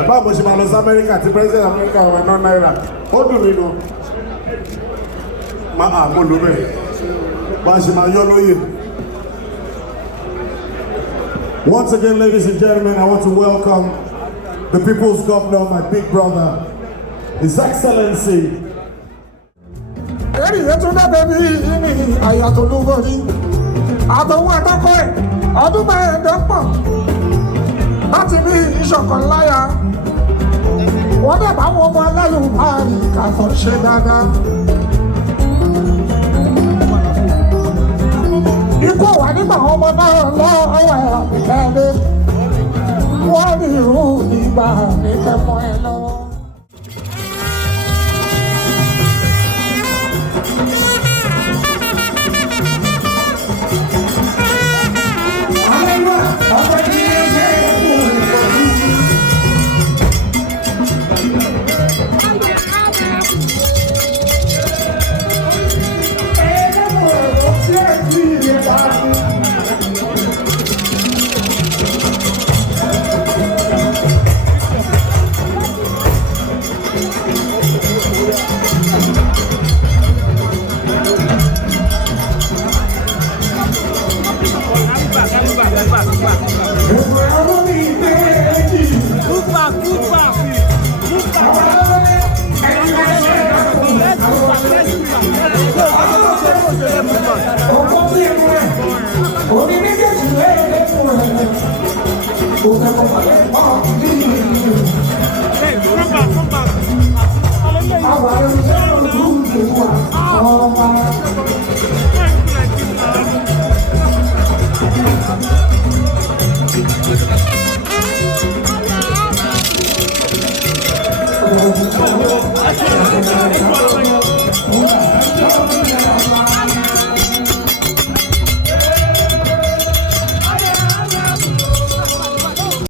About Bushmalos America, the President of America, we're not Naira. What do we know? Ma'a Mulube. Bashima Yoloye. Once again, ladies and gentlemen, I want to welcome the People's Governor, my big brother, His Excellency. Láti ní ìṣọ̀kan láyà wọ́n dẹ̀ bá wọn ọmọ alálùbáàrí kàtọ́ ṣe dáadáa. Ikú wà nígbà ọmọ náà lọ́wọ́ àbíkẹ́lẹ́ wọ́n rí irú ìgbà ní kẹfọ́ ẹ lọ́wọ́. I